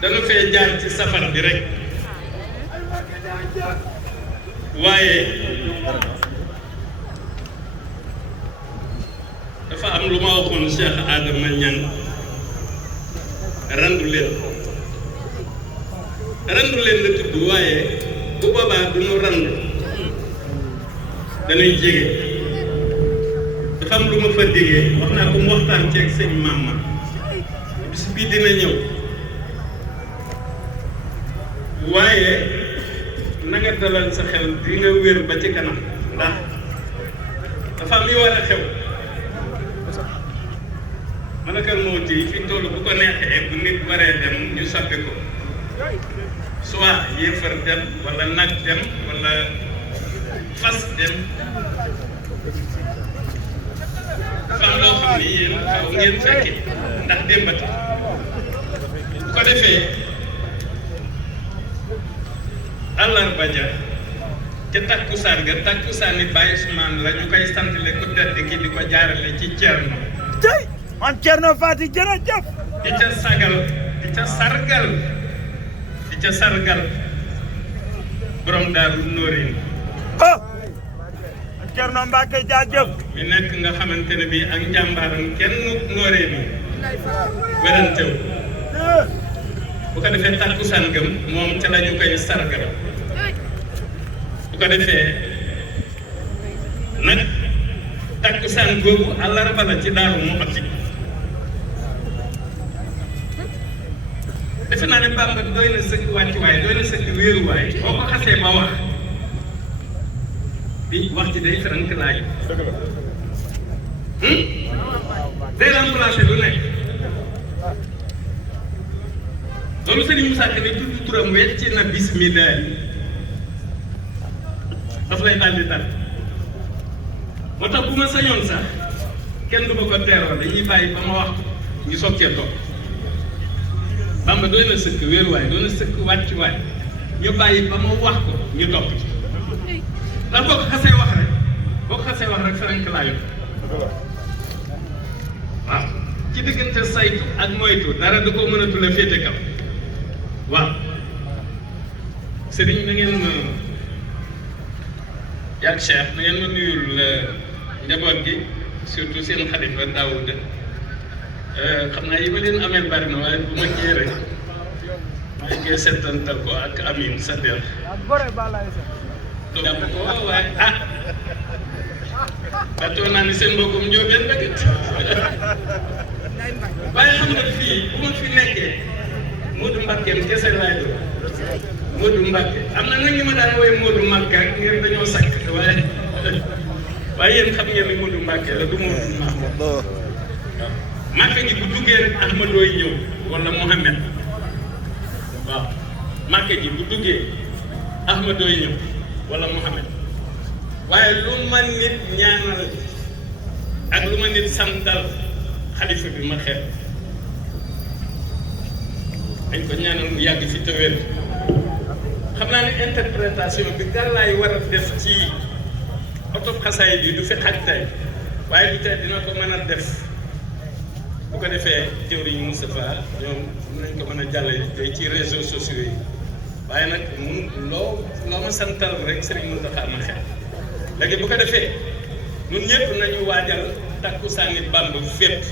dana fee jaar ci safar bi rek waaye dafa am lu ma waxoon Cheikh Adama Niang randu leen la tudd waaye bu boobaa du ñu randu danay jege dafa am lu ma fa déggee wax naa ko mu waxtaan ceeg sëñ Mama bis bii dina ñëw waaye na nga dalal sa xel di nga wér ba ci kanam ndax dafa am yu war a xew malakal mawti fi toll bu ko neexee bu nit waree dem ñu soppi ko soit yéefar dem wala nag dem wala fas dem dafa am loo xam ni yéen xaw ngeen fekki ndax démbati bu ko defee àllarba ja ca takkusaan ga takkusaani Baye Ousmane la ñu koy santale ku tedd ki di ko jaarale ci Thierno. tey man Thierno Fati jërëjëf. di ca sagal di ca sargal borom Daaru Noorin. oh man Thierno Mbacke jaajëf. mi nekk nga xamante ne bii ak njàmbaaram kenn Noorin yi werantew bu ko defee takkusaan gëm moom ca la ñu koy sargal. bu ko defee nag takkusaan googu àllarba la ci Daaru Muxti defe naa ne Bamba doy na sëkk wàccuwaay doy na sëkk wéeruwaay boo ko xasee ba wax bi wax ci day frank laay day remplacé lu nekk loolu Sëriñ Moussa Ka ni tudd turam wecc na bismillah daf lay daal di dal moo tax bu ma sañoon sax kenn du ma ko teeroo dañuy bàyyi ba ma wax ñu soog cee toog Bamba doy na sëkk wéeruwaay doy na sëkk wàccuwaay ñu bàyyi ba ma wax ko ñu topp ci ndax boo ko xasee wax rek frank laa yor waaw ci diggante saytu ak moytu dara du ko mënatu la féete kaw waaw sëriñ na ngeen yaag Cheikh na ngeen ma nuyul njaboot gi surtout seen xalifa Daouda xam naa yi ma leen amee bari na waaye bu ma kii rek maa ngi koy settantal ko ak Amine sa der jàpp ko waaye batoo naa ni seen mbokkum njóobeen la gët waaye xam nga fii bu ma fi nekkee Modou Mbacke kese laay doon Modou Mbacke am na nag ñu ma daan woowee Modou Mbacke ak ngir dañoo sakk waaye yéen xam ngeen ne Modou Mbacke la du Modou Mbacke waaw Mbacke gi bu duggee rek Ahmadooy ñëw wala Mohamed waaw Mbacke gi bu duggee Ahmadooy ñëw wala Mohamed waaye lu ma nit ñaanal ak lu ma nit santal xalifa bi ma xeeb dañ ko ñaanal mu yàgg fi te wér xam naa ne interprétation bi gàllaay war a def ci oto xasaay bi du fi xaj tey waaye du tey dina ko mën a def bu ko defee jëwriñ Moustapha ñoom nañ ko mën a jàllale tey ci réseaux sociaux yi waaye nag loo ma santal rek Serigne Moustapha ma xeeb léegi bu ko defee ñun ñëpp nañu waajal takkusaani Bamba fépp